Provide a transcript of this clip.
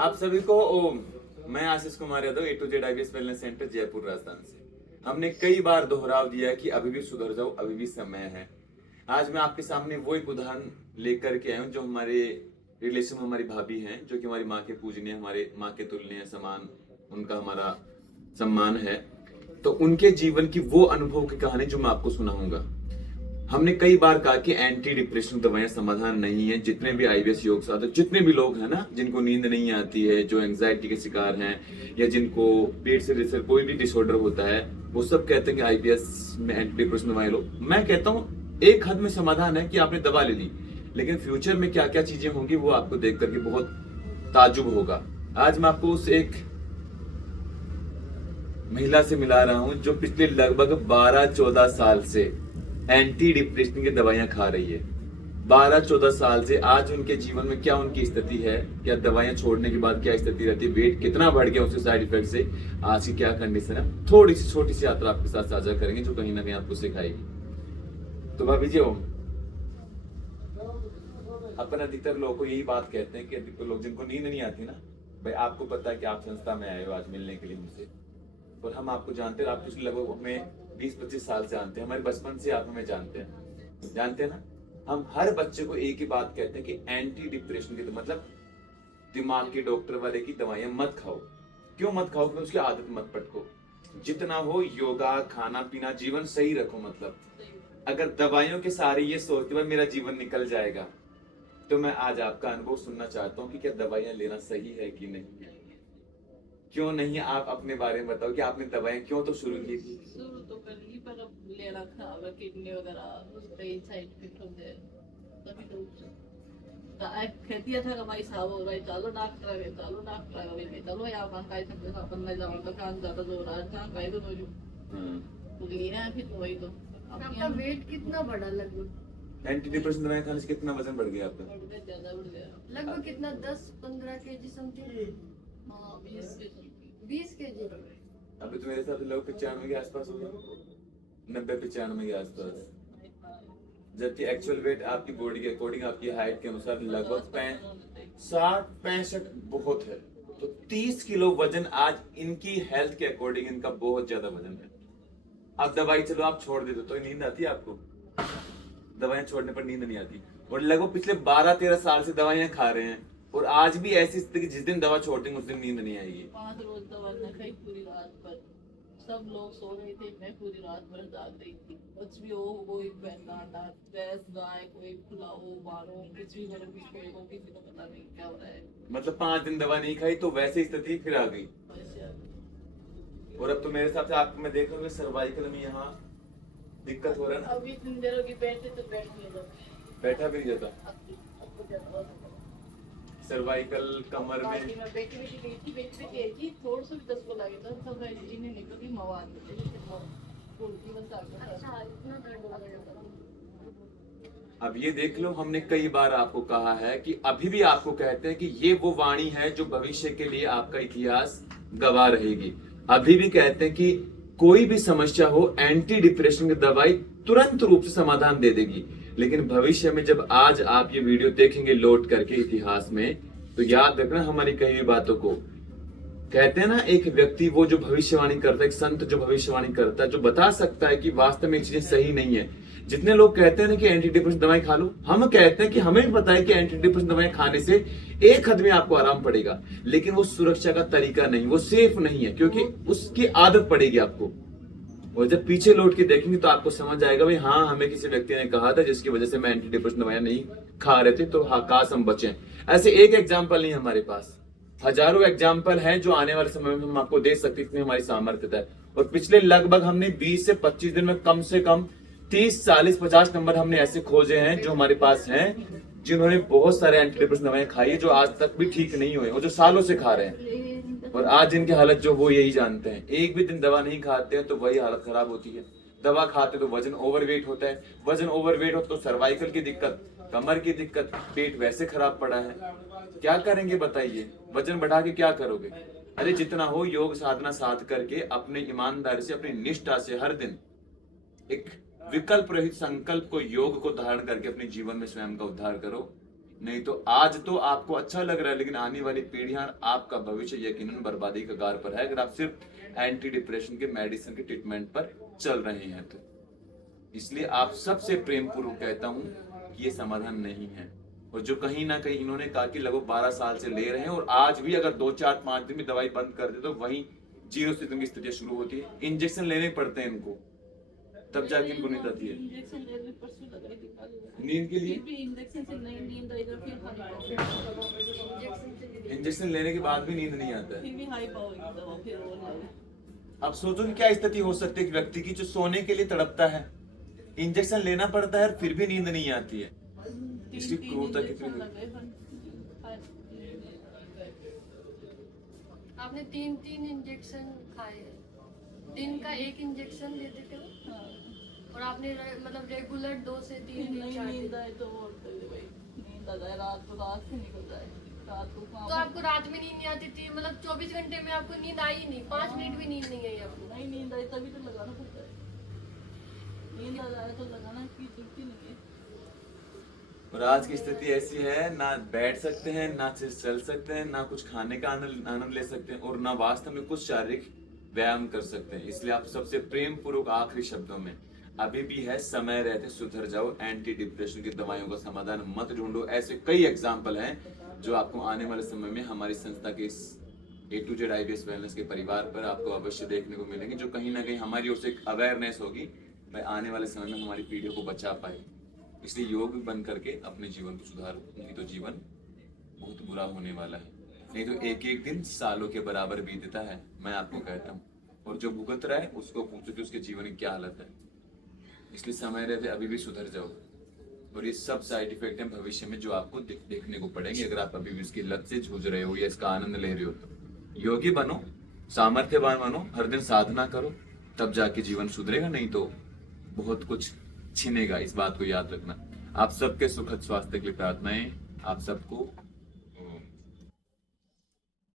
आप सभी को ओम। मैं Ashish Kumar Yadav, A to Z IBS wellness centre, Jaipur, Rajasthan से। हमने कई बार दोहराव दिया है कि अभी भी सुधर जाओ, अभी भी समय है। आज मैं आपके सामने वो एक उदाहरण लेकर के आया हूँ जो हमारे रिलेशन में हमारी भाभी हैं, जो कि हमारी माँ के पूजनीय, हमारे माँ के तुल्य समान उनका हमारा सम्मान है। तो उनके जीवन की वो अनुभव की कहानी जो मैं आपको सुनाऊंगा। हमने कई बार कहा कि एंटी डिप्रेशन दवाएं समाधान नहीं है। जितने भी आईबीएस योग साधक, जितने भी लोग हैं ना, जिनको नींद नहीं आती है, जो एंजाइटी के शिकार हैं, या जिनको पेट से रिलेटेड कोई भी डिसऑर्डर होता है, वो सब कहते हैं कि आईबीएस में एंटी डिप्रेशन दवाएं लो। मैं कहता हूँ एक हद में समाधान है कि आपने दवा ले ली, लेकिन फ्यूचर में क्या क्या चीजें होंगी वो आपको देख करके बहुत ताजुब होगा। आज मैं आपको उस एक महिला से मिला रहा हूं जो पिछले लगभग 12-14 साल से एंटी डिप्रेशन की दवाइयां खा रही है। 12-14 साल से आज उनके जीवन में क्या उनकी स्थिति है, क्या दवाइयां छोड़ने के बाद क्या स्थिति रहती है, वेट कितना बढ़ गया उसके साइड इफेक्ट से, आज की क्या कंडीशन है, थोड़ी सी छोटी सी यात्रा आपके साथ साझा करेंगे जो कहीं ना कहीं आपको सिखाएगी। तो भाभी जी ओम। अपन अधिकतर लोगों को यही बात कहते हैं कि अधिकतर लोग जिनको नींद नहीं आती ना, भाई आपको पता है कि आप संस्था में आए हो आज मिलने के लिए हमसे, और हम आपको जानते हैं। आप पिछले लगभग हमें 20-25 साल से जानते हैं, हमारे बचपन से आप हमें जानते हैं ना। हम हर बच्चे को एक ही बात कहते हैं कि एंटी डिप्रेशन की, तो मतलब दिमाग के डॉक्टर वाले की दवाइयां मत खाओ। क्यों मत खाओ? क्योंकि उसकी आदत मत पटको। जितना हो योगा, खाना पीना, जीवन सही रखो। मतलब अगर दवाइयों के सारे ये सोचते हुए मेरा जीवन निकल जाएगा, तो मैं आज आपका अनुभव सुनना चाहता हूँ कि क्या दवाइयां लेना सही है कि नहीं है। क्यों नहीं, आप अपने बारे में बताओ कि आपने दवाएं क्यों तो शुरू की थी। शुरू तो कर ली, पर अब लेना खराब है, किडनी वगैरह उस पे साइड इफेक्ट होते हैं। तभी तो कहती था कि भाई साहब हो भाई चलो डॉक्टर है, चलो डॉक्टर है भाई, चलो यार अपन काय सकते अपन नहीं जाऊं तो कान ज्यादा जोर आ रहा है काय तो रोजू लेना है। फिर तो वही तो आपका वेट कितना बढ़ा लगभग? एंटी डिप्रेशन दवाएं खाने से कितना वजन बढ़ गया आपका? ज्यादा बढ़ गया लगभग कितना 10-15 केजी समथिंग? हाँ 20 केजी। अभी तो मेरे हिसाब से लोग 95 के आसपास होंगे, 90-95 के आसपास। जबकि एक्चुअल वेट आपकी बॉडी के अकॉर्डिंग, आपकी हाइट के अनुसार लगभग 60-65 बहुत है। तो 30 किलो वजन आज इनकी हेल्थ के अकॉर्डिंग इनका बहुत ज्यादा वजन है। अब दवाई चलो आप छोड़ देते तो नींद आती है आपको? दवाइयां छोड़ने पर नींद नहीं आती। और लगभग पिछले 12-13 साल से दवाइयां खा रहे हैं, और आज भी ऐसी स्थिति, जिस दिन दवा छोड़ देंगे उस दिन नींद नहीं आएगी। 5 रोज दवा न खाई पूरी रात भर। सब लोग सो रहे थे, मैं पूरी रात भर जाग रही थी। कुछ भी हो, कोई बैठना भैंस गाय कोई खुलाओ मारो, कुछ भी करो, कुछ भी हो, किसी को पता नहीं क्या हो रहा है। मतलब 5 दिन दवा नहीं खाई तो वैसी स्थिति फिर आ गई। और अब तो मेरे हिसाब से आपको मैं देख रहा हूँ सर्वाइकल में यहाँ दिक्कत हो रहा है ना। अभी इतनी देर होगी बैठे तो बैठ नहीं जाता, बैठा भी नहीं जाता। सर्वाइकल कमर में बैठी थोड़ा सा भी 10 को लगे था सब जीने निकल गई मवाद अच्छा, इतना दर्द हो गया था। अब ये देख लो, हमने कई बार आपको कहा है कि अभी भी आपको कहते हैं कि ये वो वाणी है जो भविष्य के लिए आपका इतिहास गवाह रहेगी। अभी भी कहते हैं कि कोई भी समस्या हो, एंटी डिप्रेशन की दवाई तुरंत रूप से समाधान दे देगी। लेकिन भविष्य में जब आज आप ये वीडियो देखेंगे लौट करके इतिहास में, तो याद रखना हमारी कही हुई बातों को। कहते हैं ना, एक व्यक्ति वो जो भविष्यवाणी करता है, एक संत जो भविष्यवाणी करता है, जो बता सकता है कि वास्तव में चीजें सही नहीं है। जितने लोग कहते हैं ना कि एंटी डिप्रेशन दवाई खा लो, हम कहते हैं कि हमें भी पता है कि एंटी डिप्रेशन दवाई खाने से एक हद में आपको आराम पड़ेगा, लेकिन वो सुरक्षा का तरीका नहीं, वो सेफ नहीं है, क्योंकि उसकी आदत पड़ेगी आपको। और जब पीछे लौट के देखेंगे तो आपको समझ आएगा भाई हाँ, हमें किसी व्यक्ति ने कहा था जिसकी वजह से मैं एंटी डिप्रेशन दवाइयां नहीं खा रहे थे, तो हाँ काश हम बचे। ऐसे एक एग्जाम्पल नहीं हमारे पास, हजारों एग्जाम्पल हैं जो आने वाले समय में हम आपको दे सकते, इतनी हमारी सामर्थ्य है। और पिछले लगभग हमने 20 से 25 दिन में कम से कम 30, 40, 50 नंबर हमने ऐसे खोजे हैं जो हमारे पास हैं, जिन्होंने बहुत सारे एंटी डिप्रेशन दवाएं खाई है, जो आज तक भी ठीक नहीं हुए, और जो सालों से खा रहे हैं। और आज जिनकी हालत जो वो यही जानते हैं, एक भी दिन दवा नहीं खाते हैं तो वही हालत खराब होती है। दवा खाते तो वजन ओवरवेट होता है, वजन ओवरवेट हो तो सर्वाइकल की दिक्कत, कमर की दिक्कत, पेट वैसे खराब पड़ा है। क्या करेंगे बताइए? वजन बढ़ा के क्या करोगे? अरे जितना हो योग साधना साध करके अपने ईमानदारी से, अपनी निष्ठा से हर दिन एक विकल्प रहित संकल्प को, योग को धारण करके अपने जीवन में स्वयं का उद्धार करो। नहीं तो आज तो आपको अच्छा लग रहा है, लेकिन आने वाली पीढ़ियां, आपका भविष्य यकीनन बर्बादी का गार पर है अगर आप सिर्फ एंटी डिप्रेशन के मेडिसिन के ट्रीटमेंट पर चल रहे हैं तो। इसलिए आप सबसे प्रेम पूर्वक कहता हूं कि ये समाधान नहीं है। और जो कहीं ना कहीं इन्होंने कहा कि लगभग 12 साल से ले रहे हैं और आज भी अगर 2-4-5 दिन में दवाई बंद कर दे तो वहीं जीरो से इनकी स्थितियां शुरू होती है। इंजेक्शन लेने पड़ते हैं इनको, तब जाके इनको नींद आती है। इंजेक्शन लेने परसों लग रही थी, नींद के लिए फिर भी इंजेक्शन से नहीं नींद आई, फिर हाई इंजेक्शन से इंजेक्शन लेने के बाद भी नींद नहीं आता है। फिर भी हाई पावर की दवा फिर वो ले। अब सोचो कि क्या स्थिति हो सकती है एक व्यक्ति की जो सोने के लिए तड़पता है, इंजेक्शन लेना पड़ता है और फिर भी नींद नहीं आती है। इसकी क्रूरता कितनी है। आपने 3 इंजेक्शन खाए हैं। दिन का 1 इंजेक्शन देते थे वो? और आपने मतलब रेगुलर 2 से 3 दिन नहीं 4 नींद दिन। आए तो बोलते थे भाई नींद आ जाए, रात से निकल जाए, रात को काम तो आपको रात में नींद नहीं आती थी? मतलब 24 घंटे में आपको नींद आई नहीं? 5 मिनट भी नींद नहीं आई आपको? नहीं नींद आई तभी तो लगाना पड़ता है। नींद आ जाए तो लगाना की दिखती नहीं है। और आज की स्थिति ऐसी है, ना बैठ सकते हैं, ना चल सकते हैं, ना कुछ खाने का आनंद ले सकते हैं और ना वास्तव में कुछ शारीरिक व्यायाम कर सकते हैं। इसलिए आप सबसे प्रेम पूर्वक आखिरी शब्दों में अभी भी है, समय रहते सुधर जाओ। एंटी डिप्रेशन की दवाइयों का समाधान मत ढूंढो। ऐसे कई एग्जाम्पल हैं जो आपको आने वाले समय में हमारी संस्था के इस A to Z IBS wellness के परिवार पर आपको अवश्य देखने को मिलेंगे, जो कहीं ना कहीं हमारी ओर से एक अवेयरनेस होगी, वह आने वाले समय में हमारी पीढ़ियों को बचा पाए। इसलिए योग बन करके अपने जीवन को सुधारो, नहीं तो जीवन बहुत बुरा होने वाला है। नहीं तो एक एक दिन सालों के बराबर बीतता है, मैं आपको कहता हूँ। और जो भुगत रहा है उसको पूछो कि उसके जीवन की क्या हालत है। इसलिए समय रहते अभी भी सुधर जाओ। और ये सब साइड इफेक्ट हैं भविष्य में जो आपको देखने को पड़ेंगे अगर आप अभी भी इसकी लत से जूझ रहे हो या इसका आनंद ले रहे हो तो। योगी बनो, सामर्थ्यवान बनो, हर दिन साधना करो, तब जाके जीवन सुधरेगा, नहीं तो बहुत कुछ छिनेगा। इस बात को याद रखना। आप सबके सुखद स्वास्थ्य के लिए प्रार्थनाएं। आप सबको